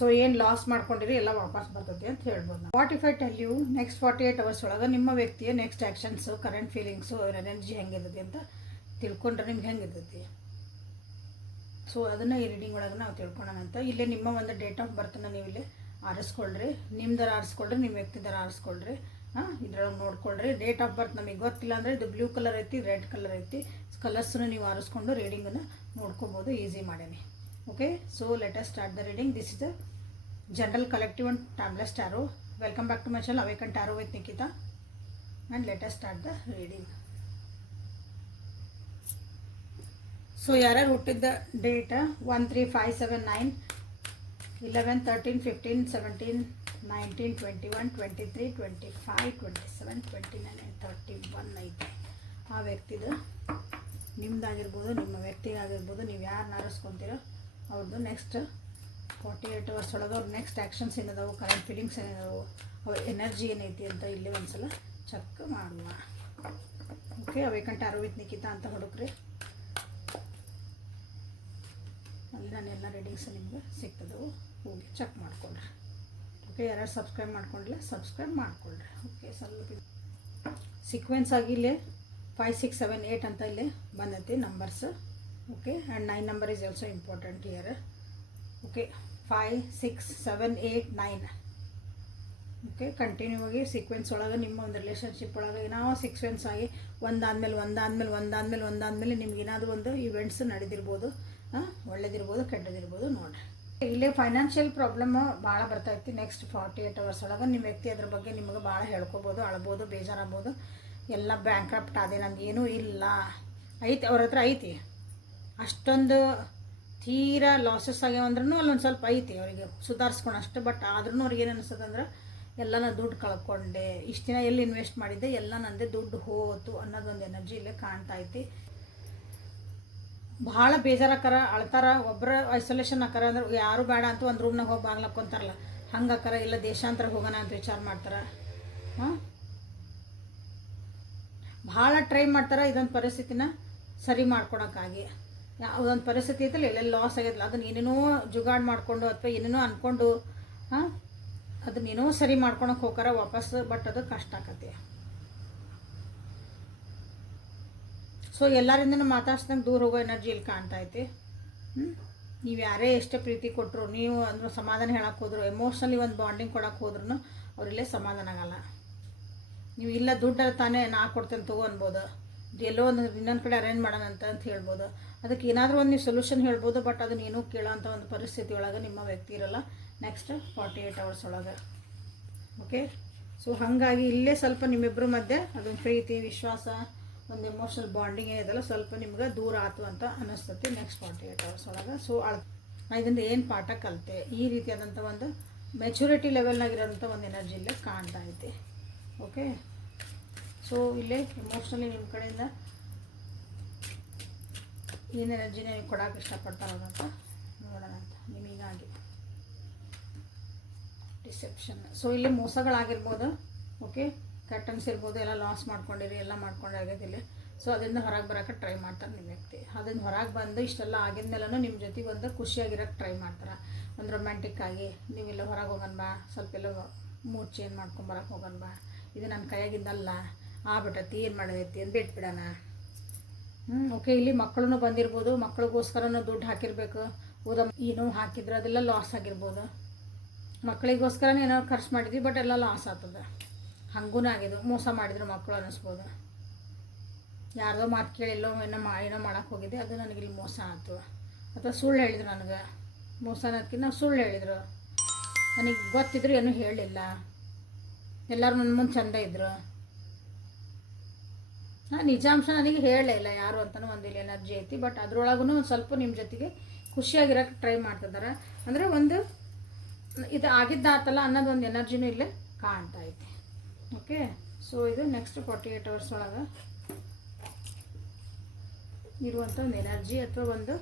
So ಏನು loss ಮಾಡ್ಕೊಂಡಿರಿ ಎಲ್ಲ ವಾಪಸ್ ಬರ್ತೈತಿ ಅಂತ ಹೇಳ್ಬೋದು. What if I tell you next 48 hours ಒಳಗೆ ನಿಮ್ಮ ವ್ಯಕ್ತಿಯ ನೆಕ್ಸ್ಟ್ ಆ್ಯಕ್ಷನ್ಸು, ಕರೆಂಟ್ ಫೀಲಿಂಗ್ಸು, ಅವ್ರ ಎನರ್ಜಿ ಹೆಂಗಿರ್ತೈತಿ ಅಂತ ತಿಳ್ಕೊಂಡ್ರೆ ನಿಮ್ಗೆ ಹೆಂಗಿರ್ತೈತಿ. ಸೊ ಅದನ್ನು ಈ ರೀಡಿಂಗ್ ಒಳಗೆ ನಾವು ತಿಳ್ಕೊಳ್ಳೋಣ ಅಂತ. ಇಲ್ಲೇ ನಿಮ್ಮ ಒಂದು ಡೇಟ್ ಆಫ್ ಬರ್ತನ್ನ ನೀವು ಇಲ್ಲೇ ಆರಿಸ್ಕೊಳ್ರಿ. ನಿಮ್ದರ ಆರಿಸ್ಕೊಳ್ರಿ, ನಿಮ್ಮ ವ್ಯಕ್ತಿದರ ಆರಿಸ್ಕೊಳ್ರಿ. ಇದ್ರೊಳಗೆ ನೋಡ್ಕೊಳ್ರಿ. ಡೇಟ್ ಆಫ್ ಬರ್ತ್ ನಮಗೆ ಗೊತ್ತಿಲ್ಲ ಅಂದರೆ ಇದು ಬ್ಲೂ ಕಲರ್ ಐತಿ, ರೆಡ್ ಕಲರ್ ಐತಿ. ಕಲರ್ಸನ್ನು ನೀವು ಆರಿಸ್ಕೊಂಡು ರೀಡಿಂಗನ್ನು ನೋಡ್ಕೊಬೋದು. ಈಸಿ ಮಾಡೇನಿ. Okay, so let us start the reading. This is the general collective and timeless tarot. Welcome back to my channel awaken tarot with Nikhita, and let us start the reading. So ಯಾರ್ಯಾರು ಹುಟ್ಟಿದ್ದ date 1 3 5 7 9 11 13 15 17 19 21 23 25 27 29 and 31 ಐತೆ. ಆ ವ್ಯಕ್ತಿದು ನಿಮ್ದಾಗಿರ್ಬೋದು, ನಿಮ್ಮ ವ್ಯಕ್ತಿಗಾಗಿರ್ಬೋದು, ನೀವು ಯಾರನ್ನ ಆರಿಸ್ಕೊತೀರೋ ಅವ್ರದ್ದು next 48 hours ಒಳಗೆ ಅವ್ರ ನೆಕ್ಸ್ಟ್ ಆ್ಯಕ್ಷನ್ಸ್ ಏನಿದಾವೆ, ಕರೆಂಟ್ ಫೀಲಿಂಗ್ಸ್ ಏನಿದಾವೆ, ಅವ್ರ ಎನರ್ಜಿ ಏನೈತಿ ಅಂತ ಇಲ್ಲಿ ಒಂದ್ಸಲ ಚೆಕ್ ಮಾಡುವ. Okay, awaken tarot with Nikhita ಅಂತ ಹುಡುಕ್ರಿ. ಅಲ್ಲಿ ನಾನೆಲ್ಲ ರೀಡಿಂಗ್ಸ್ ನಿಮಗೆ ಸಿಗ್ತದವು, ಹೋಗಿ ಚೆಕ್ ಮಾಡ್ಕೊಳ್ರಿ. ಓಕೆ, ಯಾರು ಸಬ್ಸ್ಕ್ರೈಬ್ ಮಾಡ್ಕೊಂಡಿಲ್ಲ ಸಬ್ಸ್ಕ್ರೈಬ್ ಮಾಡ್ಕೊಳ್ರಿ. ಓಕೆ, ಸ್ವಲ್ಪ ಸೀಕ್ವೆನ್ಸ್ ಆಗಿ ಇಲ್ಲೇ 5 6 7 8 ಅಂತ ಇಲ್ಲೇ ಬಂದೈತಿ numbers. Okay, and 9 number is also important here. Okay, 5 6 7 8 9. Okay, continue ಆಗಿ ಸೀಕ್ವೆನ್ಸ್ ಒಳಗೆ ನಿಮ್ಮ ಒಂದು ರಿಲೇಷನ್ಶಿಪ್ ಒಳಗೆ ಏನೋ ಸೀಕ್ವೆನ್ಸ್ ಆಗಿ ಒಂದಾದ್ಮೇಲೆ ನಿಮ್ಗೆ ಏನಾದರೂ ಒಂದು ಇವೆಂಟ್ಸ್ ನಡೆದಿರ್ಬೋದು. ಒಳ್ಳೇದಿರ್ಬೋದು, ಕೆಟ್ಟದಿರ್ಬೋದು. ನೋಡಿರಿ, ಇಲ್ಲೇ ಫೈನಾನ್ಷಿಯಲ್ ಪ್ರಾಬ್ಲಮ್ ಭಾಳ ಬರ್ತೈತಿ. ನೆಕ್ಸ್ಟ್ 48 hours ಒಳಗೆ ನಿಮ್ಮ ವ್ಯಕ್ತಿ ಅದ್ರ ಬಗ್ಗೆ ನಿಮಗೆ ಭಾಳ ಹೇಳ್ಕೊಬೋದು, ಅಳ್ಬೋದು, ಬೇಜಾರಾಗ್ಬೋದು. ಎಲ್ಲ ಬ್ಯಾಂಕ್ರಪ್ಟ್ ಆದೆ, ನಂದು ಏನೂ ಇಲ್ಲ ಐತಿ, ಅವ್ರ ಹತ್ರ ಐತಿ, ಅಷ್ಟೊಂದು ತೀರಾ ಲಾಸಸ್ ಆಗ್ಯಾವಂದ್ರೂ ಅಲ್ಲೊಂದು ಸ್ವಲ್ಪ ಐತಿ ಅವರಿಗೆ ಸುಧಾರಿಸ್ಕೊಳಷ್ಟು. ಬಟ್ ಆದ್ರೂ ಅವ್ರಿಗೆ ಏನು ಅನಿಸ್ತದಂದ್ರೆ ಎಲ್ಲ ನಾನು ದುಡ್ಡು ಕಳ್ಕೊಂಡೆ, ಇಷ್ಟು ದಿನ ಎಲ್ಲಿ ಇನ್ವೆಸ್ಟ್ ಮಾಡಿದ್ದೆ ಎಲ್ಲ ನಂದೇ ದುಡ್ಡು ಹೋತು ಅನ್ನೋದೊಂದು ಎನರ್ಜಿ ಇಲ್ಲೇ ಕಾಣ್ತಾ ಐತಿ. ಭಾಳ ಬೇಜಾರಾಕಾರ, ಅಳ್ತಾರ, ಒಬ್ಬರ ಐಸೋಲೇಷನ್ ಆಕಾರ. ಅಂದ್ರೆ ಯಾರು ಬೇಡ ಅಂತ ಒಂದು ರೂಮ್ನಾಗ ಹೋಗಿ ಬಾಗ್ಲಾಕೊಂತಾರಲ್ಲ ಹಂಗೆ ಆಕಾರ. ಇಲ್ಲ ದೇಶಾಂತರ ಹೋಗೋಣ ಅಂತ ವಿಚಾರ ಮಾಡ್ತಾರೆ. ಭಾಳ ಟ್ರೈ ಮಾಡ್ತಾರೆ ಇದೊಂದು ಪರಿಸ್ಥಿತಿನ ಸರಿ ಮಾಡ್ಕೊಳಕ್ಕಾಗಿ. ಯಾವುದೊಂದು ಪರಿಸ್ಥಿತಿ ಐತಲ್ಲ ಎಲ್ಲೆಲ್ಲಿ ಲಾಸ್ ಆಗ್ಯದಲ್ಲ ಅದನ್ನ ಏನೇನೋ ಜುಗಾಡ್ ಮಾಡಿಕೊಂಡು ಅಥವಾ ಏನೇನೋ ಅಂದ್ಕೊಂಡು ಅದನ್ನೇನೋ ಸರಿ ಮಾಡ್ಕೊಳಕ್ಕೆ ಹೋಗಾರ ವಾಪಸ್. ಬಟ್ ಅದು ಕಷ್ಟ ಆಕತಿ. ಸೊ ಎಲ್ಲರಿಂದನೂ ಮಾತಾಡ್ಸ್ದಂಗೆ ದೂರ ಹೋಗೋ ಎನರ್ಜಿ ಇಲ್ಲಿ ಕಾಣ್ತಾ ಐತಿ. ನೀವು ಯಾರೇ ಎಷ್ಟೇ ಪ್ರೀತಿ ಕೊಟ್ಟರು, ನೀವು ಅಂದ್ರೆ ಸಮಾಧಾನ ಹೇಳಕ್ಕೆ ಹೋದ್ರು, ಎಮೋಷ್ನಲಿ ಒಂದು ಬಾಂಡಿಂಗ್ ಕೊಡೋಕೆ ಹೋದ್ರೂ ಅವರಿಲ್ಲೇ ಸಮಾಧಾನ ಆಗಲ್ಲ. ನೀವು ಇಲ್ಲ ದುಡ್ಡು ತಾನೇ ನಾ ಕೊಡ್ತೇನೆ ತಗೋ ಅನ್ಬೋದು, ಎಲ್ಲೋ ಒಂದು ಇನ್ನೊಂದು ಕಡೆ ಅರೇಂಜ್ ಮಾಡೋಣ ಅಂತ ಹೇಳ್ಬೋದು. ಅದಕ್ಕೆ ಏನಾದರೂ ಒಂದು ನೀವು ಸೊಲ್ಯೂಷನ್ ಹೇಳ್ಬೋದು. ಬಟ್ ಅದನ್ನ ಏನೂ ಕೇಳೋಂಥ ಒಂದು ಪರಿಸ್ಥಿತಿ ಒಳಗೆ ನಿಮ್ಮ ವ್ಯಕ್ತಿ ಇರಲ್ಲ ನೆಕ್ಸ್ಟ್ 48 hours ಒಳಗೆ. ಓಕೆ, ಸೊ ಹಾಗಾಗಿ ಇಲ್ಲೇ ಸ್ವಲ್ಪ ನಿಮ್ಮಿಬ್ಬರ ಮಧ್ಯೆ ಅದೊಂದು ಪ್ರೀತಿ, ವಿಶ್ವಾಸ, ಒಂದು ಎಮೋಷನಲ್ ಬಾಂಡಿಂಗ್ ಏನಿದೆಲ್ಲ ಸ್ವಲ್ಪ ನಿಮ್ಗೆ ದೂರ ಆಯ್ತು ಅಂತ ಅನ್ನಿಸ್ತೈತಿ ನೆಕ್ಸ್ಟ್ 48 hours ಒಳಗೆ. ಸೊ ಇದರಿಂದ ಏನು ಪಾಠ ಕಲಿತೆ, ಈ ರೀತಿಯಾದಂಥ ಒಂದು ಮೆಚುರಿಟಿ ಲೆವೆಲ್ನಾಗಿರೋಂಥ ಒಂದು ಎನರ್ಜಿ ಇಲ್ಲೇ ಕಾಣ್ತಾ ಐತಿ. ಓಕೆ, ಸೊ ಇಲ್ಲೇ ಎಮೋಷ್ನಲಿ ನಿಮ್ಮ ಕಡೆಯಿಂದ ಏನು ಎನರ್ಜಿನ ನೀವು ಕೊಡೋಕೆ ಇಷ್ಟಪಡ್ತಾರಂತ ನೋಡೋಣ ಅಂತ ನಿಮಗಾಗಿ. ಡಿಸೆಪ್ಷನ್, ಸೊ ಇಲ್ಲಿ ಮೋಸಗಳಾಗಿರ್ಬೋದು. ಓಕೆ, ಕರ್ಟನ್ಸ್ ಇರ್ಬೋದು, ಎಲ್ಲ ಲಾಸ್ ಮಾಡ್ಕೊಂಡಿರಿ, ಎಲ್ಲ ಮಾಡ್ಕೊಂಡಾಗೈತಿಲ್ಲ. ಸೊ ಅದರಿಂದ ಹೊರಗೆ ಬರೋಕ್ಕೆ ಟ್ರೈ ಮಾಡ್ತಾರೆ ನಿಮ್ಮ ವ್ಯಕ್ತಿ. ಅದರಿಂದ ಹೊರಗೆ ಬಂದು ಇಷ್ಟೆಲ್ಲ ಆಗಿದ್ಮೇಲೂ ನಿಮ್ಮ ಜೊತೆಗೆ ಒಂದು ಖುಷಿಯಾಗಿರೋಕ್ಕೆ ಟ್ರೈ ಮಾಡ್ತಾರೆ. ಒಂದು ರೊಮ್ಯಾಂಟಿಕ್ ಆಗಿ ನೀವೆಲ್ಲ ಹೊರಗೆ ಹೋಗೋಣ ಬಾ, ಸ್ವಲ್ಪ ಎಲ್ಲ ಮೂಡ್ ಚೇಂಜ್ ಮಾಡ್ಕೊಂಬರಕ್ಕೆ ಹೋಗೋಣ ಬಾ, ಇದು ನನ್ನ ಕೈಯಾಗಿದ್ದಲ್ಲ ಆಗ್ಬಿಟ್ಟೈತಿ, ಏನು ಮಾಡೋದೈತಿ ಅಂತ ಬಿಟ್ಬಿಡೋಣ. ಓಕೆ, ಇಲ್ಲಿ ಮಕ್ಕಳೂ ಬಂದಿರ್ಬೋದು, ಮಕ್ಕಳಿಗೋಸ್ಕರನೂ ದುಡ್ಡು ಹಾಕಿರ್ಬೇಕು, ಏನೋ ಹಾಕಿದ್ರೆ ಅದೆಲ್ಲ ಲಾಸ್ ಆಗಿರ್ಬೋದು. ಮಕ್ಕಳಿಗೋಸ್ಕರನೇ ಏನೋ ಖರ್ಚು ಮಾಡಿದ್ವಿ ಬಟ್ ಎಲ್ಲ ಲಾಸ್ ಆಗ್ತದೆ. ಹಂಗೂ ಆಗಿದ್ದು ಮೋಸ ಮಾಡಿದ್ರು ಮಕ್ಕಳು ಅನ್ನಿಸ್ಬೋದು. ಯಾರ್ದೋ ಮಾತು ಕೇಳಿಲ್ಲೋ ಏನೋ ಮಾಡೋಕ್ಕೆ ಹೋಗಿದ್ದೆ, ಅದು ನನಗಿಲ್ಲಿ ಮೋಸ ಆಯ್ತು. ಅಥವಾ ಸುಳ್ಳು ಹೇಳಿದ್ರು ನನಗೆ, ಮೋಸ ಅನ್ನೋದಕ್ಕಿಂತ ಸುಳ್ಳು ಹೇಳಿದರು. ನನಗೆ ಗೊತ್ತಿದ್ರು ಏನೂ ಹೇಳಲಿಲ್ಲ, ಎಲ್ಲರೂ ನನ್ನ ಮುಂದೆ ಚಂದ ಇದ್ದರು. ನಿಜಾಂಶ ನನಗೆ ಹೇಳಲೇ ಇಲ್ಲ ಯಾರು ಅಂತಲೂ ಒಂದಿಲ್ಲ ಎನರ್ಜಿ ಐತಿ. ಬಟ್ ಅದರೊಳಗೂ ಒಂದು ಸ್ವಲ್ಪ ನಿಮ್ಮ ಜೊತೆಗೆ ಖುಷಿಯಾಗಿರೋಕ್ಕೆ ಟ್ರೈ ಮಾಡ್ತಿದ್ದಾರೆ. ಅಂದರೆ ಒಂದು ಇದು ಆಗಿದ್ದಾತಲ್ಲ ಅನ್ನೋದೊಂದು ಎನರ್ಜಿನೂ ಇಲ್ಲೇ ಕಾಣ್ತಾ ಐತಿ. ಓಕೆ, ಸೊ ಇದು ನೆಕ್ಸ್ಟ್ 48 hours ಒಳಗೆ ಇರುವಂಥ ಒಂದು ಎನರ್ಜಿ ಅಥವಾ ಒಂದು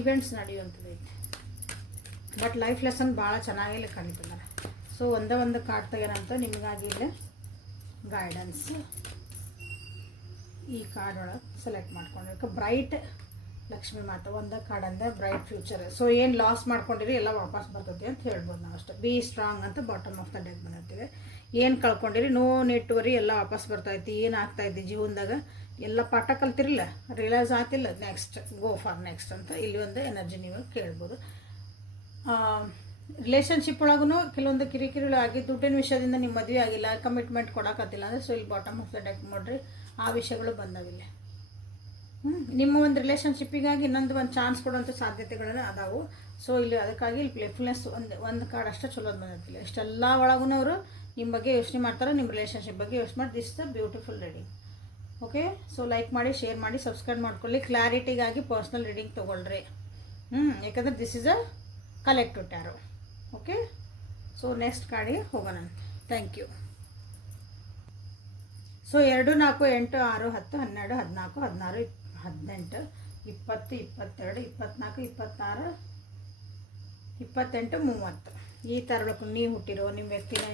ಇವೆಂಟ್ಸ್ ನಡೆಯುವಂಥದ್ದೈತಿ. ಬಟ್ ಲೈಫ್ ಲೆಸನ್ ಭಾಳ ಚೆನ್ನಾಗಿಲ್ಲ ಕಲಿತಿದ್ದಾರೆ. ಸೊ ಒಂದೇ ಒಂದು ಕಾರ್ಡ್ ತೆಗೆನಂತ ನಿಮಗಾಗಿ ಇಲ್ಲೇ ಗೈಡೆನ್ಸ್ ಈ ಕಾರ್ಡ್ ಒಳಗೆ ಸೆಲೆಕ್ಟ್ ಮಾಡ್ಕೊಳ್ಬೇಕು. ಬ್ರೈಟ್ ಲಕ್ಷ್ಮೀ ಮಾತಾ ಒಂದ ಕಾರ್ಡ್ ಅಂದರೆ ಬ್ರೈಟ್ ಫ್ಯೂಚರ್. ಸೊ ಏನು ಲಾಸ್ ಮಾಡ್ಕೊಂಡಿರಿ ಎಲ್ಲ ವಾಪಸ್ ಬರ್ತೈತಿ ಅಂತ ಹೇಳ್ಬೋದು ನಾವು ಅಷ್ಟೇ. ಬಿ ಸ್ಟ್ರಾಂಗ್ ಅಂತ ಬಾಟಮ್ ಆಫ್ ದ ಡೆಕ್ ಬಂದಿರ್ತೀವಿ. ಏನು ಕಳ್ಕೊಂಡಿರಿ ನೋ ನೆಟ್ ವರಿ, ಎಲ್ಲ ವಾಪಸ್ ಬರ್ತೈತಿ. ಏನು ಆಗ್ತಾಯಿದ್ದಿ ಜೀವನದಾಗ ಎಲ್ಲ ಪಾಠ ಕಲ್ತಿರಲಿಲ್ಲ, ರಿಯಲೈಸ್ ಆಗ್ತಿಲ್ಲ, ನೆಕ್ಸ್ಟ್ ಗೋ ಫಾರ್ ನೆಕ್ಸ್ಟ್ ಅಂತ ಇಲ್ಲಿ ಒಂದು ಎನರ್ಜಿ ನೀವು ಕೇಳ್ಬೋದು. ರಿಲೇಷನ್ಶಿಪ್ ಒಳಗೂ ಕೆಲವೊಂದು ಕಿರಿಕಿರಿಗಳು ಆಗಿ ದುಡ್ಡಿನ ವಿಷಯದಿಂದ ನಿಮ್ಮ ಮದುವೆ ಆಗಿಲ್ಲ, ಕಮಿಟ್ಮೆಂಟ್ ಕೊಡೋಕತ್ತಿಲ್ಲ ಅಂದರೆ ಸೊ ಇಲ್ಲಿ ಬಾಟಮ್ ಆಫ್ ದ ಡೆಕ್ ನೋಡ್ರಿ ಆ ವಿಷಯಗಳು ಬಂದಾವಿಲ್ಲ. ನಿಮ್ಮ ಒಂದು ರಿಲೇಷನ್ಶಿಪ್ಪಿಗಾಗಿ ಇನ್ನೊಂದು ಒಂದು ಚಾನ್ಸ್ ಕೊಡುವಂಥ ಸಾಧ್ಯತೆಗಳನ್ನ ಅದಾವು. ಸೊ ಇಲ್ಲಿ ಅದಕ್ಕಾಗಿ ಇಲ್ಲಿ ಪ್ಲೇಫುಲ್ನೆಸ್ ಒಂದು ಕಾರ್ಡ್ ಅಷ್ಟೇ ಚಲೋದು ಬಂದಿರ್ತಿಲ್ಲ. ಇಷ್ಟೆಲ್ಲ ಒಳಗೂ ಅವರು ನಿಮ್ಮ ಬಗ್ಗೆ ಯೋಚನೆ ಮಾಡ್ತಾರೆ, ನಿಮ್ಮ ರಿಲೇಷನ್ಶಿಪ್ ಬಗ್ಗೆ ಯೋಚನೆ ಮಾಡಿ. This the beautiful reading. Okay, so like ಮಾಡಿ, ಶೇರ್ ಮಾಡಿ, ಸಬ್ಸ್ಕ್ರೈಬ್ ಮಾಡ್ಕೊಳ್ಳಿ. ಕ್ಲಾರಿಟಿಗಾಗಿ ಪರ್ಸ್ನಲ್ ರೀಡಿಂಗ್ ತೊಗೊಳ್ರಿ. ಯಾಕಂದರೆ this is a collective tarot. Okay, so next ಕಾರ್ಡಿಗೆ ಹೋಗೋಣ. Thank you. ಸೊ 2, 4, 8, 6, 10, 12, 14, 16, 18, 20, 22, 24, 26, 28, 30 ಈ ಥರ ನೀವು ಹುಟ್ಟಿರೋ ನಿಮ್ಮ ವ್ಯಕ್ತಿನ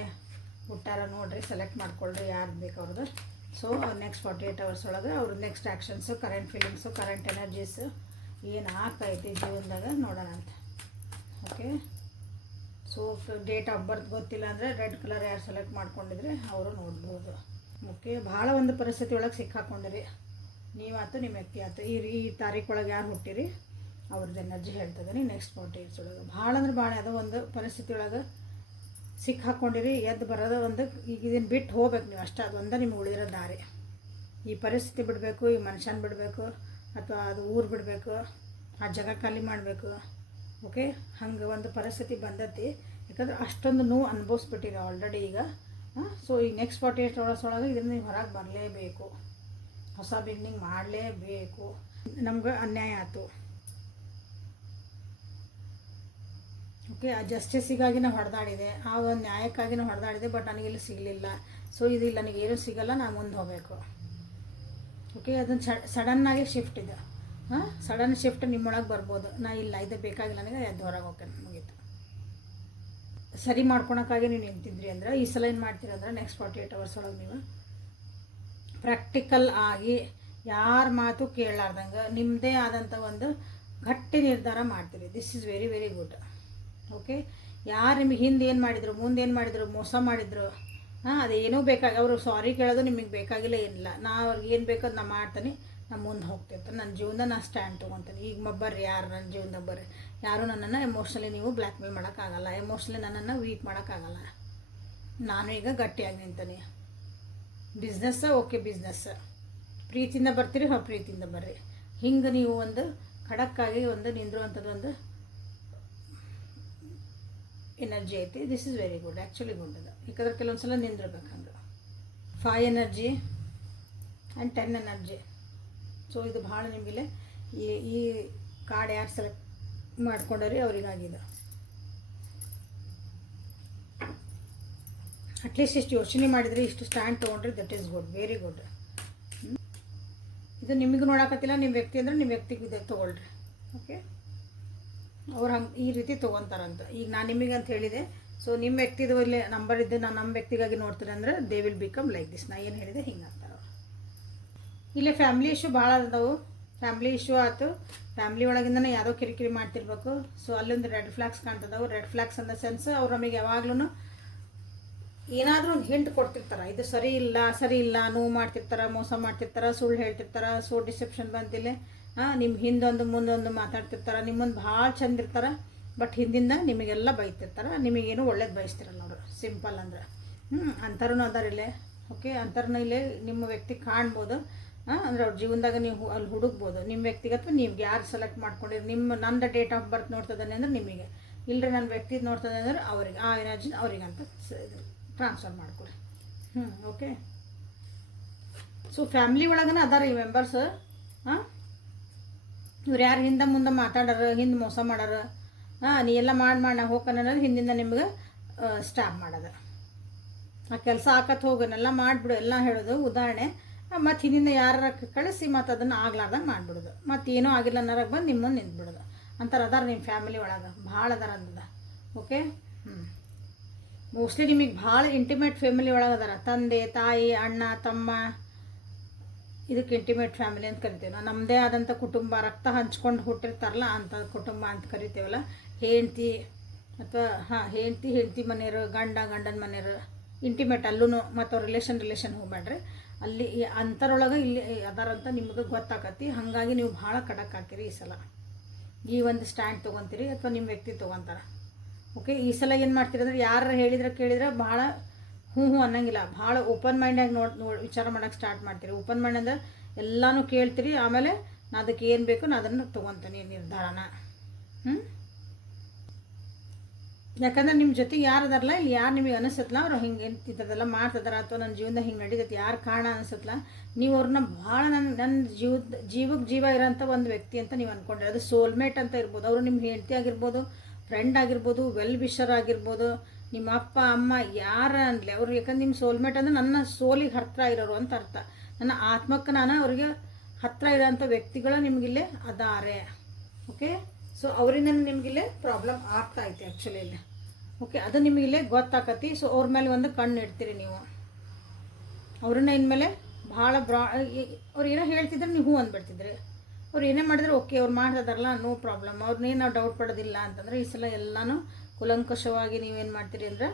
ಹುಟ್ಟಾರ ನೋಡಿರಿ, ಸೆಲೆಕ್ಟ್ ಮಾಡ್ಕೊಳ್ರಿ ಯಾರು ಬೇಕು ಅವ್ರದ್ದು. ಸೊ ನೆಕ್ಸ್ಟ್ 48 hours ಒಳಗೆ ಅವ್ರ next actions, current feelings, current energies ಏನು ಆಗ್ತಾಯಿದೆ ಜೀವನದಾಗ ನೋಡೋಣ ಅಂತ. Okay, so date of birth ಗೊತ್ತಿಲ್ಲ ಅಂದರೆ ರೆಡ್ ಕಲರ್ ಯಾರು ಸೆಲೆಕ್ಟ್ ಮಾಡ್ಕೊಂಡಿದ್ರೆ ಅವರು ನೋಡ್ಬೋದು. ಓಕೆ, ಭಾಳ ಒಂದು ಪರಿಸ್ಥಿತಿ ಒಳಗೆ ಸಿಕ್ಕಾಕೊಂಡಿರಿ ನೀವಾಯ್ತು ನಿಮ್ಮ ವ್ಯಕ್ತಿ ಆಯ್ತು. ಈ ತಾರೀಕು ಒಳಗೆ ಯಾರು ಹುಟ್ಟಿರಿ ಅವ್ರದ್ದು ಎನರ್ಜಿ ಹೇಳ್ತಿದ್ದೀನಿ. ನೆಕ್ಸ್ಟ್ 40 years ಒಳಗೆ ಭಾಳ ಅಂದ್ರೆ ಭಾಳ ಯಾವುದೋ ಒಂದು ಪರಿಸ್ಥಿತಿ ಒಳಗೆ ಸಿಕ್ಕಾಕೊಂಡಿರಿ. ಎದ್ದು ಬರೋದು ಒಂದು ಈಗ ಇದನ್ನು ಬಿಟ್ಟು ಹೋಗ್ಬೇಕು ನೀವು ಅಷ್ಟೇ. ಅದೊಂದೇ ನಿಮ್ಗೆ ಉಳಿದಿರೋ ದಾರಿ. ಈ ಪರಿಸ್ಥಿತಿ ಬಿಡಬೇಕು, ಈ ಮನುಷ್ಯನ ಬಿಡಬೇಕು, ಅಥವಾ ಅದು ಊರು ಬಿಡಬೇಕು, ಆ ಜಾಗ ಖಾಲಿ ಮಾಡಬೇಕು. ಓಕೆ, ಹಂಗೆ ಒಂದು ಪರಿಸ್ಥಿತಿ ಬಂದತಿ. ಯಾಕಂದ್ರೆ ಅಷ್ಟೊಂದು ನೋವು ಅನುಭವಿಸ್ಬಿಟ್ಟಿರಿ ಆಲ್ರೆಡಿ ಈಗ. ಸೊ ಈ ನೆಕ್ಸ್ಟ್ 48 hours ಒಳಗೆ ಇದನ್ನು ನೀವು ಹೊರಗೆ ಬರಲೇಬೇಕು, ಹೊಸ ಬಿಗ್ನಿಂಗ್ ಮಾಡಲೇಬೇಕು. ನಮ್ಗೆ ಅನ್ಯಾಯ ಆಯಿತು. ಓಕೆ, ಆ ಜಸ್ಟಿಸಿಗಾಗಿ ನಾವು ಹೊಡೆದಾಡಿದೆ, ಆ ಒಂದು ನ್ಯಾಯಕ್ಕಾಗಿ ನಾವು ಹೊಡೆದಾಡಿದೆ, ಬಟ್ ನನಗಿಲ್ಲಿ ಸಿಗಲಿಲ್ಲ. ಸೊ ಇದು ಇಲ್ಲಿ ನನಗೇನು ಸಿಗಲ್ಲ, ನಾನು ಮುಂದೆ ಹೋಗಬೇಕು. ಓಕೆ, ಅದನ್ನು ಸಡನ್ನಾಗಿ ಶಿಫ್ಟ್ ಇದೆ. ಸಡನ್ ಶಿಫ್ಟ್ ನಿಮ್ಮೊಳಗೆ ಬರ್ಬೋದು. ನಾ ಇಲ್ಲ, ಇದು ಬೇಕಾಗಿಲ್ಲ ನನಗೆ, ಎದ್ದು ಹೊರಗೆ ಹೋಗ್ತೇನೆ, ಮುಗೀತು. ಸರಿ ಮಾಡ್ಕೊಳಕ್ಕಾಗಿ ನೀವು ನಿಂತಿದ್ರಿ ಅಂದ್ರೆ ಈ ಸಲ ಏನು ಮಾಡ್ತೀರಂದ್ರೆ ನೆಕ್ಸ್ಟ್ 48 hours ಒಳಗೆ ನೀವು ಪ್ರಾಕ್ಟಿಕಲ್ ಆಗಿ ಯಾರ ಮಾತು ಕೇಳಲಾರ್ದಂಗೆ ನಿಮ್ಮದೇ ಆದಂಥ ಒಂದು ಗಟ್ಟಿ ನಿರ್ಧಾರ ಮಾಡ್ತೀರಿ. This is very very good. Okay, ಯಾರು ನಿಮಗೆ ಹಿಂದೆ ಏನು ಮಾಡಿದರು, ಮುಂದೆ ಏನು ಮಾಡಿದರು, ಮೋಸ ಮಾಡಿದರು, ಅದೇನೂ ಬೇಕಾಗಿ ಅವರು ಸಾರಿ ಕೇಳೋದು ನಿಮಗೆ ಬೇಕಾಗಿಲ್ಲ, ಏನಿಲ್ಲ. ನಾ ಅವ್ರಿಗೆ ಏನು ಬೇಕೋ ಅದು ನಾ ಮಾಡ್ತೀನಿ, ನಾನು ಮುಂದೆ ಹೋಗ್ತಿರ್ತೀನಿ, ನನ್ನ ಜೀವನದ ನಾನು ಸ್ಟ್ಯಾಂಡ್ ತೊಗೊತೀನಿ. ಈಗ ಬರ್ರಿ, ಯಾರು ನನ್ನ ಜೀವನದಾಗ ಬರ್ರಿ, ಯಾರೂ ನನ್ನನ್ನು ಎಮೋಷ್ನಲಿ ನೀವು ಬ್ಲ್ಯಾಕ್ ಮೇಲ್ ಮಾಡೋಕ್ಕಾಗಲ್ಲ, ಎಮೋಷ್ನಲಿ ನನ್ನನ್ನು ವೀಕ್ ಮಾಡೋಕ್ಕಾಗಲ್ಲ. ನಾನು ಈಗ ಗಟ್ಟಿಯಾಗಿ ನಿಂತೀನಿ. ಬಿಸ್ನೆಸ್ ಓಕೆ, ಬಿಸ್ನೆಸ್ ಪ್ರೀತಿಯಿಂದ ಬರ್ತೀರಿ, ಪ್ರೀತಿಯಿಂದ ಬರ್ರಿ. ಹಿಂಗೆ ನೀವು ಒಂದು ಖಡಕ್ಕಾಗಿ ಒಂದು ನಿಂದಿರುವಂಥದ್ದು ಒಂದು ಎನರ್ಜಿ ಐತಿ. This is very good, actually good ಅದು. ಯಾಕಂದ್ರೆ ಕೆಲವೊಂದು ಸಲ ನಿಂದಿರ್ಬೇಕು ಹಂಗೆ. 5 ಎನರ್ಜಿ ಆ್ಯಂಡ್ 10 ಎನರ್ಜಿ. ಸೊ ಇದು ಭಾಳ ನಿಮಗಿಲ್ಲ. ಈ ಕಾರ್ಡ್ ಯಾರು ಸೆಲೆಕ್ಟ್ ಮಾಡ್ಕೊಂಡ್ರಿ ಅವರಿಗಾಗಿದೆ. ಅಟ್ಲೀಸ್ಟ್ ಇಷ್ಟು ಯೋಚನೆ ಮಾಡಿದರೆ, ಇಷ್ಟು ಸ್ಟ್ಯಾಂಡ್ ತೊಗೊಂಡ್ರಿ, that is good, very good. ಇದು ನಿಮಗೆ ನೋಡೋಕತ್ತಿಲ್ಲ, ನಿಮ್ಮ ವ್ಯಕ್ತಿ ಅಂದರೆ ನಿಮ್ಮ ವ್ಯಕ್ತಿಗೆ ಇದೆ ತೊಗೊಳ್ರಿ. ಓಕೆ, ಅವ್ರು ಹಂಗೆ ಈ ರೀತಿ ತೊಗೊತಾರಂತ. ಈಗ ನಾನು ನಿಮಗೆ ಅಂತ ಹೇಳಿದೆ. ಸೊ ನಿಮ್ಮ ವ್ಯಕ್ತಿದು ಇಲ್ಲಿ ನಂಬರ್ ಇದ್ದು ನಾನು ನಮ್ಮ ವ್ಯಕ್ತಿಗಾಗಿ ನೋಡ್ತೀನಿ ಅಂದರೆ they will become like this. ನಾ ಏನು ಹೇಳಿದೆ ಹಿಂಗೆ ಆಗ್ತಾರೆ ಅವರು. ಇಲ್ಲೇ ಫ್ಯಾಮ್ಲಿ ಇಶ್ಯೂ ಭಾಳ ಅದಾವು. ಫ್ಯಾಮ್ಲಿ ಇಶ್ಯೂ ಆಯ್ತು, ಫ್ಯಾಮ್ಲಿ ಒಳಗಿಂದನೇ ಯಾವುದೋ ಕಿರಿಕಿರಿ ಮಾಡ್ತಿರ್ಬೇಕು. ಸೊ ಅಲ್ಲೊಂದು ರೆಡ್ ಫ್ಲಾಗ್ಸ್ ಕಾಣ್ತದವು. ರೆಡ್ ಫ್ಲಾಗ್ಸ್ ಅನ್ನೋ ಸೆನ್ಸ್ ಅವ್ರು ನಮಗೆ ಯಾವಾಗ್ಲೂ ಏನಾದರೂ ಒಂದು ಹಿಂಟ್ ಕೊಡ್ತಿರ್ತಾರೆ. ಇದು ಸರಿ ಇಲ್ಲ, ನೋವು ಮಾಡ್ತಿರ್ತಾರೆ, ಮೋಸ ಮಾಡ್ತಿರ್ತಾರೆ, ಸುಳ್ಳು ಹೇಳ್ತಿರ್ತಾರೆ. ಸೊ ಡಿಸೆಪ್ಷನ್ ಬಂತಿಲ್ಲ. ನಿಮ್ಮ ಹಿಂದೊಂದು ಮುಂದೊಂದು ಮಾತಾಡ್ತಿರ್ತಾರೆ. ನಿಮ್ಮೊಂದು ಭಾಳ ಚಂದ ಇರ್ತಾರೆ, ಬಟ್ ಹಿಂದಿಂದ ನಿಮಗೆಲ್ಲ ಬೈತಿರ್ತಾರೆ. ನಿಮಗೇನು ಒಳ್ಳೇದು ಬಯಸ್ತಿರಲ್ಲ ಅವರು, ಸಿಂಪಲ್ ಅಂದ್ರೆ. ಅಂಥವ್ರೂ ಅದಾರಿಲ್ಲೇ. ಓಕೆ, ಅಂಥವ್ರನ್ನ ಇಲ್ಲೇ ನಿಮ್ಮ ವ್ಯಕ್ತಿ ಕಾಣ್ಬೋದು. ಅಂದರೆ ಅವ್ರ ಜೀವನದಾಗ ನೀವು ಅಲ್ಲಿ ಹುಡುಕ್ಬೋದು. ನಿಮ್ಮ ವ್ಯಕ್ತಿಗತ ನೀವು ಯಾರು ಸೆಲೆಕ್ಟ್ ಮಾಡ್ಕೊಂಡಿರಿ, ನಂದು ಡೇಟ್ ಆಫ್ ಬರ್ತ್ ನೋಡ್ತದಾನೆ ಅಂದ್ರೆ ನಿಮಗೆ, ಇಲ್ಲರಿ ನನ್ನ ವ್ಯಕ್ತಿ ನೋಡ್ತದೆ ಅಂದ್ರೆ ಅವ್ರಿಗೆ, ಆ ಎನರ್ಜಿನ ಅವ್ರಿಗಂತ ಟ್ರಾನ್ಸ್ಫರ್ ಮಾಡ್ಕೊಡಿ. ಓಕೆ, ಸೊ ಫ್ಯಾಮ್ಲಿ ಒಳಗನ ಅದಾರ ಈ ಮೆಂಬರ್ಸ್. ಇವ್ರು ಯಾರು ಹಿಂದೆ ಮುಂದೆ ಮಾತಾಡೋರು, ಹಿಂದೆ ಮೋಸ ಮಾಡೋರು, ನೀ ಎಲ್ಲ ಮಾಡಿ ನಾ ಹೋಗ್ಕನ ಅನ್ನೋದು ಹಿಂದಿಂದ ನಿಮ್ಗೆ ಸ್ಟಾಪ್ ಮಾಡೋದು. ಆ ಕೆಲಸ ಹಾಕತ್ ಹೋಗೋನೆಲ್ಲ ಮಾಡಿಬಿಡು ಎಲ್ಲ ಹೇಳೋದು ಉದಾಹರಣೆ. ಮತ್ತು ಹಿಂದಿಂದ ಯಾರ ಕಳಿಸಿ ಮತ್ತು ಅದನ್ನು ಆಗ್ಲಾರ್ದಂಗೆ ಮಾಡಿಬಿಡೋದು. ಮತ್ತು ಏನೂ ಆಗಿಲ್ಲ ಅನ್ನೋರಾಗ ಬಂದು ನಿಮ್ಮನ್ನು ನಿಂತ್ಬಿಡೋದು. ಅಂತಾರೆ ಅದಾರ ನಿಮ್ಮ ಫ್ಯಾಮಿಲಿ ಒಳಗೆ ಭಾಳ ಅದಾರ ಅಂದದ. ಓಕೆ, ಮೋಸ್ಟ್ಲಿ ನಿಮಗೆ ಭಾಳ ಇಂಟಿಮೇಟ್ ಫ್ಯಾಮಿಲಿ ಒಳಗೆ ಅದಾರ. ತಂದೆ ತಾಯಿ ಅಣ್ಣ ತಮ್ಮ ಇದಕ್ಕೆ ಇಂಟಿಮೇಟ್ ಫ್ಯಾಮಿಲಿ ಅಂತ ಕರಿತೀವಿ ನಾವು. ನಮ್ಮದೇ ಆದಂಥ ಕುಟುಂಬ, ರಕ್ತ ಹಂಚ್ಕೊಂಡು ಹುಟ್ಟಿರ್ತಾರಲ್ಲ ಅಂಥ ಕುಟುಂಬ ಅಂತ ಕರಿತೀವಲ್ಲ. ಹೆಂಡ್ತಿ ಅಥವಾ ಹೆಂಡ್ತಿ ಮನೆಯವರು, ಗಂಡನ ಮನೆಯವರು, ಇಂಟಿಮೇಟ್ ಅಲ್ಲೂ ಮತ್ತು ಅವ್ರ ರಿಲೇಷನ್ ಹೋಗ್ಬೇಡ್ರಿ. ಅಲ್ಲಿ ಅಂತರೊಳಗೆ ಇಲ್ಲಿ ಅದಾರಂತ ನಿಮಗೆ ಗೊತ್ತಾಕತಿ. ಹಾಗಾಗಿ ನೀವು ಭಾಳ ಖಡಕ್ ಹಾಕಿರಿ ಈ ಸಲ. ಈ ಒಂದು ಸ್ಟ್ಯಾಂಡ್ ತೊಗೊತೀರಿ ಅಥವಾ ನಿಮ್ಮ ವ್ಯಕ್ತಿ ತೊಗೊತಾರೆ. ಓಕೆ, ಈ ಸಲ ಏನು ಮಾಡ್ತೀರಿ ಅಂದರೆ ಯಾರು ಕೇಳಿದ್ರೆ ಭಾಳ ಹ್ಞೂ ಅನ್ನಂಗಿಲ್ಲ. ಭಾಳ ಓಪನ್ ಮೈಂಡಾಗಿ ನೋಡಿ ವಿಚಾರ ಮಾಡೋಕ್ಕೆ ಸ್ಟಾರ್ಟ್ ಮಾಡ್ತೀರಿ. ಓಪನ್ ಮೈಂಡ್ ಅಂದ್ರೆ ಎಲ್ಲನೂ ಕೇಳ್ತೀರಿ. ಆಮೇಲೆ ನಾನು ಅದಕ್ಕೆ ಏನು ಬೇಕು ನಾನು ಅದನ್ನು ತೊಗೊತೀನಿ ನಿರ್ಧಾರನ. ಯಾಕಂದ್ರೆ ನಿಮ್ಮ ಜೊತೆಗೆ ಯಾರು ಅದಾರಲ್ಲ, ಇಲ್ಲಿ ಯಾರು ನಿಮಗೆ ಅನಿಸುತ್ತಲ್ಲ ಅವ್ರು ಹಿಂಗೆ ಇಂಥದ್ದೆಲ್ಲ ಮಾಡ್ತಿದಾರ ಅಥವಾ ನನ್ನ ಜೀವನದಾಗ ಹಿಂಗೆ ನಡೀತೈತಿ, ಯಾರು ಕಾರಣ ಅನಿಸುತ್ತಲ್ಲ, ನೀವು ಅವ್ರನ್ನ ಭಾಳ ನನ್ನ ಜೀವಕ್ಕೆ ಜೀವ ಇರೋಂಥ ಒಂದು ವ್ಯಕ್ತಿ ಅಂತ ನೀವು ಅಂದ್ಕೊಂಡ್ರೆ ಅದು ಸೋಲ್ಮೇಟ್ ಅಂತ ಇರ್ಬೋದು. ಅವರು ನಿಮ್ಮ ಹೆಂಡತಿ ಆಗಿರ್ಬೋದು, ಫ್ರೆಂಡ್ ಆಗಿರ್ಬೋದು, ವೆಲ್ ವಿಷರ್ ಆಗಿರ್ಬೋದು, ನಿಮ್ಮ ಅಪ್ಪ ಅಮ್ಮ ಯಾರ ಅನ್ಲಿ ಅವ್ರು. ಯಾಕಂದ್ರೆ ನಿಮ್ಮ ಸೋಲ್ಮೇಟ್ ಅಂದರೆ ನನ್ನ ಸೋಲಿಗೆ ಹತ್ತಿರ ಇರೋರು ಅಂತ ಅರ್ಥ. ನನ್ನ ಆತ್ಮಕ್ಕೆ ನಾನು ಅವ್ರಿಗೆ ಹತ್ತಿರ ಇರೋಂಥ ವ್ಯಕ್ತಿಗಳು ನಿಮಗಿಲ್ಲೇ ಅದಾರೆ. ಓಕೆ, ಸೊ ಅವರಿಂದ ನಿಮಗಿಲ್ಲೇ ಪ್ರಾಬ್ಲಮ್ ಆಗ್ತಾ ಐತೆ ಆ್ಯಕ್ಚುಲಿ ಇಲ್ಲಿ. ಓಕೆ, ಅದು ನಿಮಗಿಲ್ಲೇ ಗೊತ್ತಾಕತಿ. ಸೊ ಅವ್ರ ಮೇಲೆ ಒಂದು ಕಣ್ಣು ಇಡ್ತೀರಿ ನೀವು. ಅವ್ರನ್ನ ಇನ್ಮೇಲೆ ಭಾಳ ಅವ್ರು ಏನೋ ಹೇಳ್ತಿದ್ರೆ ನೀವು ಹ್ಞೂ ಅಂದ್ಬಿಡ್ತಿದ್ರಿ. ಅವ್ರು ಏನೇ ಮಾಡಿದ್ರೆ ಓಕೆ ಅವ್ರು ಮಾಡ್ತಿದಾರಲ್ಲ ನೋ ಪ್ರಾಬ್ಲಮ್, ಅವ್ರನ್ನೇನು ನಾವು ಡೌಟ್ ಪಡೋದಿಲ್ಲ ಅಂತಂದರೆ ಈ ಸಲ ಎಲ್ಲನೂ ಕುಲಂಕಷವಾಗಿ ನೀವೇನು ಮಾಡ್ತೀರಿ ಅಂದ್ರೆ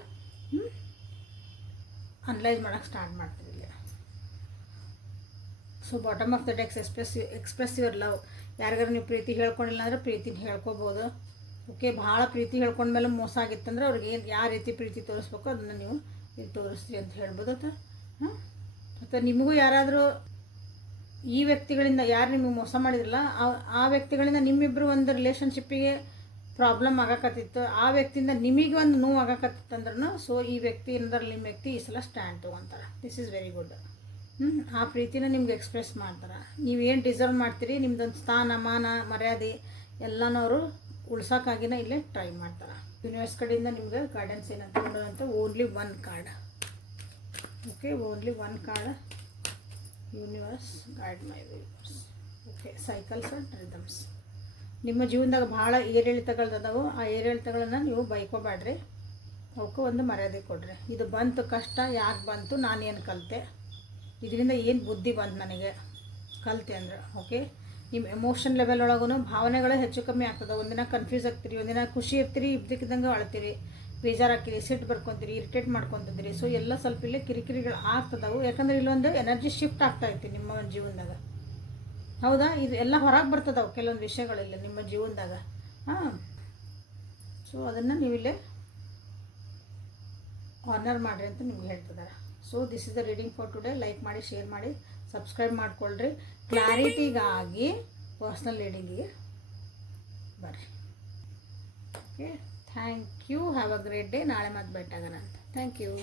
ಅನಲೈಸ್ ಮಾಡೋಕ್ಕೆ ಸ್ಟಾರ್ಟ್ ಮಾಡ್ತೀರಿ ಇಲ್ಲಿ. So bottom of the ಡೆಕ್ಸ್ express your love. ಯಾರಿಗಾರು ನೀವು ಪ್ರೀತಿ ಹೇಳ್ಕೊಂಡಿಲ್ಲ ಅಂದರೆ ಪ್ರೀತಿನ ಹೇಳ್ಕೊಬೋದು. ಓಕೆ, ಭಾಳ ಪ್ರೀತಿ ಹೇಳ್ಕೊಂಡ್ಮೇಲೆ ಮೋಸ ಆಗಿತ್ತಂದ್ರೆ ಅವ್ರಿಗೆ ಏನು ಯಾವ ರೀತಿ ಪ್ರೀತಿ ತೋರಿಸ್ಬೇಕು ಅದನ್ನು ನೀವು ಇಲ್ಲಿ ತೋರಿಸ್ತೀರಿ ಅಂತ ಹೇಳ್ಬೋದು. ಅಥವಾ ನಿಮಗೂ ಯಾರಾದರೂ ಈ ವ್ಯಕ್ತಿಗಳಿಂದ ಯಾರು ನಿಮಗೆ ಮೋಸ ಮಾಡಿದ್ರಲ್ಲ ಆ ವ್ಯಕ್ತಿಗಳಿಂದ ನಿಮ್ಮಿಬ್ಬರು ಒಂದು ರಿಲೇಷನ್ಶಿಪ್ಪಿಗೆ ಪ್ರಾಬ್ಲಮ್ ಆಗಾಕತ್ತಿತ್ತು, ಆ ವ್ಯಕ್ತಿಯಿಂದ ನಿಮಗೆ ಒಂದು ನೋವು ಆಗಾಕತ್ತಿತ್ತು ಅಂದ್ರೂ ಸೊ ಈ ವ್ಯಕ್ತಿ ಏನಂದ್ರೆ ನಿಮ್ಮ ವ್ಯಕ್ತಿ ಈ ಸಲ ಸ್ಟ್ಯಾಂಡ್ ತೊಗೊತಾರೆ. This is very good. ಆ ಪ್ರೀತಿನ ನಿಮ್ಗೆ ಎಕ್ಸ್ಪ್ರೆಸ್ ಮಾಡ್ತಾರೆ. ನೀವೇನು ಡಿಸರ್ವ್ ಮಾಡ್ತೀರಿ, ನಿಮ್ದೊಂದು ಸ್ಥಾನ ಮಾನ ಮರ್ಯಾದೆ ಎಲ್ಲನೂ ಅವರು ಉಳ್ಸೋಕ್ಕಾಗಿನ ಇಲ್ಲೇ ಟ್ರೈ ಮಾಡ್ತಾರೆ. ಯೂನಿವರ್ಸ್ ಕಡೆಯಿಂದ ನಿಮ್ಗೆ ಗೈಡೆನ್ಸ್ ಏನಂತ ಅಂತ only one card. Okay, only one card. Universe guide my universe. Okay, cycles and rhythms. ನಿಮ್ಮ ಜೀವನದಾಗ ಭಾಳ ಏರಿಳಿತಗಳದಾವು. ಆ ಏರಿಳಿತಗಳನ್ನು ನೀವು ಬೈಕೋಬೇಡ್ರಿ, ಅವಕ್ಕೆ ಒಂದು ಮರ್ಯಾದೆ ಕೊಡ್ರಿ. ಇದು ಬಂತು ಕಷ್ಟ, ಯಾಕೆ ಬಂತು, ನಾನೇನು ಕಲಿತೆ, ಇದರಿಂದ ಏನು ಬುದ್ಧಿ ಬಂತು ನನಗೆ ಕಲಿತೆ ಅಂದ್ರೆ. ಓಕೆ, ನಿಮ್ಮ ಎಮೋಷನ್ ಲೆವೆಲ್ ಒಳಗೂ ಭಾವನೆಗಳು ಹೆಚ್ಚು ಕಮ್ಮಿ ಆಗ್ತದೆ. ಒಂದಿನ ಕನ್ಫ್ಯೂಸ್ ಆಗ್ತೀರಿ, ಒಂದಿನ ಖುಷಿ ಇರ್ತೀರಿ, ಇದ್ದಕ್ಕಿದ್ದಂಗೆ ಅಳ್ತೀರಿ, ಬೇಜಾರಾಗ್ತೀರಿ, ಸಿಟ್ಟು ಬರ್ಕೊತೀರಿ, ಇರಿಟೇಟ್ ಮಾಡ್ಕೊತಿದ್ರಿ. ಸೊ ಎಲ್ಲ ಸ್ವಲ್ಪ ಇಲ್ಲೇ ಕಿರಿಕಿರಿಗಳು ಆಗ್ತದವು. ಯಾಕಂದರೆ ಇಲ್ಲೊಂದು ಎನರ್ಜಿ ಶಿಫ್ಟ್ ಆಗ್ತಾಯಿತ್ತು ನಿಮ್ಮ ಒಂದು ಜೀವನದಾಗ. ಹೌದಾ, ಇದು ಎಲ್ಲ ಹೊರಗೆ ಬರ್ತದವು ಕೆಲವೊಂದು ವಿಷಯಗಳಿಲ್ಲ ನಿಮ್ಮ ಜೀವನದಾಗ. ಸೊ ಅದನ್ನು ನೀವಿಲ್ಲೇ ಆನರ್ ಮಾಡಿರಿ ಅಂತ ನಿಮ್ಗೆ ಹೇಳ್ತಿದ್ದಾರೆ. So this is the reading for today. Like ಮಾಡಿ, ಶೇರ್ ಮಾಡಿ, ಸಬ್ಸ್ಕ್ರೈಬ್ ಮಾಡಿಕೊಳ್ಳ್ರಿ. ಕ್ಲಾರಿಟಿಗಾಗಿ ಪರ್ಸ್ನಲ್ ರೀಡಿಂಗಿಗೆ ಬರ್ರಿ. Okay, thank you. Have a great day. ನಾಳೆ ಮತ್ತೆ ಭೇಟಿಯಾಗೋಣ ಅಂತ. Thank you.